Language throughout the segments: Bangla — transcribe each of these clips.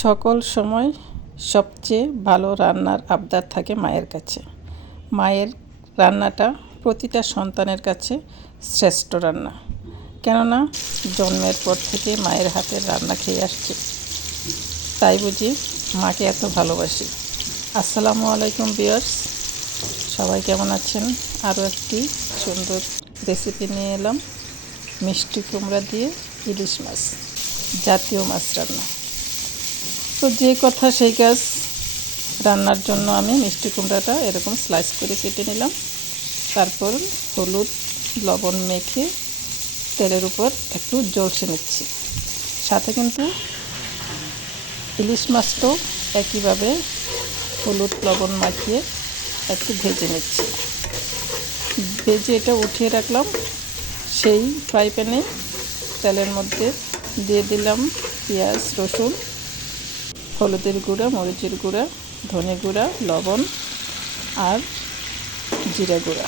সকল সময় সবচেয়ে ভালো রান্নার আবদার থাকে মায়ের কাছে। মায়ের রান্নাটা প্রতিটা সন্তানের কাছে শ্রেষ্ঠ রান্না। কেননা জন্মের পর থেকে মায়ের হাতের রান্না খেয়ে আসছে, তাই বুঝি মাকে এত ভালোবাসি। আসসালামু আলাইকুম ভিউয়ার্স, সবাই কেমন আছেন? আরও একটি সুন্দর রেসিপি নিয়ে এলাম। মিষ্টি কুমড়া দিয়ে ইলিশ মাছ, জাতীয় মাছ রান্না। তো যে কথা সেই কাজ, রান্নার জন্য আমি মিষ্টি কুমড়াটা এরকম স্লাইস করে কেটে নিলাম। তারপর হলুদ লবণ মেখে তেলের উপর একটু জলসে নিচ্ছি। সাথে কিন্তু ইলিশ মাছটাও একইভাবে হলুদ লবণ মাখিয়ে একটু ভেজে নিচ্ছি। ভেজে এটা উঠিয়ে রাখলাম। সেই ফ্রাই প্যানে তেলের মধ্যে দিয়ে দিলাম পেঁয়াজ, রসুন, হলুদের গুঁড়া, মরিচের গুঁড়া, ধনে গুঁড়া, লবণ আর জিরা গুঁড়া।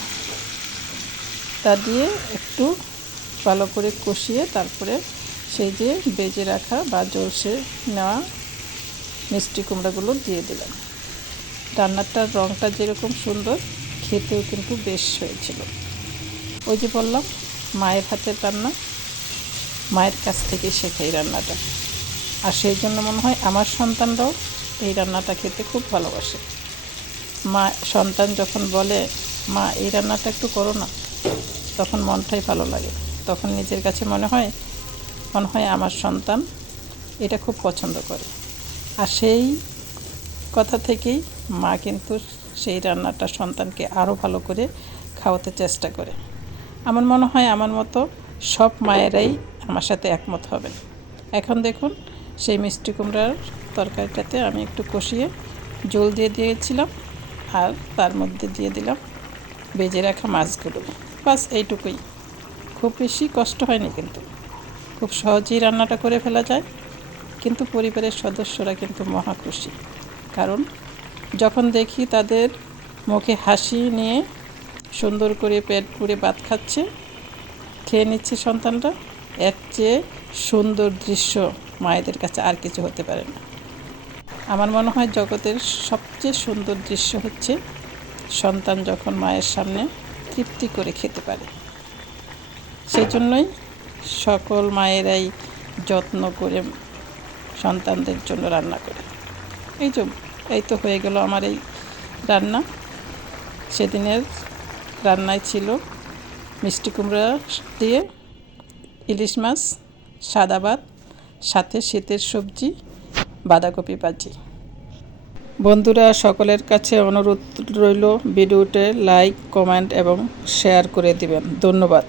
তা দিয়ে একটু ভালো করে কষিয়ে তারপরে সেই যে ভেজে রাখা বা জলসে নেওয়া মিষ্টি কুমড়াগুলো দিয়ে দিলাম। রান্নাটার রঙটা যেরকম সুন্দর, খেতেও কিন্তু বেশ হয়েছিল। ওই যে বললাম, মায়ের হাতের রান্না, মায়ের কাছ থেকে শেখাই রান্নাটা। আর সেই জন্য মনে হয় আমার সন্তানরাও এই রান্নাটা খেতে খুব ভালোবাসে। সন্তান যখন বলে, মা এই রান্নাটা একটু করো না, তখন মনটাই ভালো লাগে। তখন নিজের কাছে মনে হয় আমার সন্তান এটা খুব পছন্দ করে। আর সেই কথা থেকেই মা কিন্তু সেই রান্নাটা সন্তানকে আরও ভালো করে খাওয়াতে চেষ্টা করে। আমার মনে হয় আমার মতো সব মায়েরাই আমার সাথে একমত হবেন। এখন দেখুন, সেই মিষ্টি কুমড়ার তরকারিটাতে আমি একটু কষিয়ে জল দিয়ে দিয়েছিলাম, আর তার মধ্যে দিয়ে দিলাম ভেজে রাখা মাছগুলো। বাস এইটুকুই, খুব বেশি কষ্ট হয়নি, কিন্তু খুব সহজেই রান্নাটা করে ফেলা যায়। কিন্তু পরিবারের সদস্যরা কিন্তু মহা খুশি, কারণ যখন দেখি তাদের মুখে হাসি নিয়ে সুন্দর করে পেট পুরে ভাত খাচ্ছে, খেয়ে নিচ্ছে সন্তানরা, এর চেয়ে সুন্দর দৃশ্য মায়েদের কাছে আর কিছু হতে পারে না। আমার মনে হয় জগতের সবচেয়ে সুন্দর দৃশ্য হচ্ছে সন্তান যখন মায়ের সামনে তৃপ্তি করে খেতে পারে। সেই জন্যই সকল মায়েরাই যত্ন করে সন্তানদের জন্য রান্না করে। এই তো হয়ে গেল আমার এই রান্না। সেদিনের রান্নায় ছিল মিষ্টি কুমড়া দিয়ে ইলিশ মাছ, সাদা ভাত, সাথে শীতের সবজি বাঁধাকপি ভাজি। বন্ধুরা, সকলের কাছে অনুরোধ রইল, ভিডিওতে লাইক, কমেন্ট এবং শেয়ার করে দিবেন। ধন্যবাদ।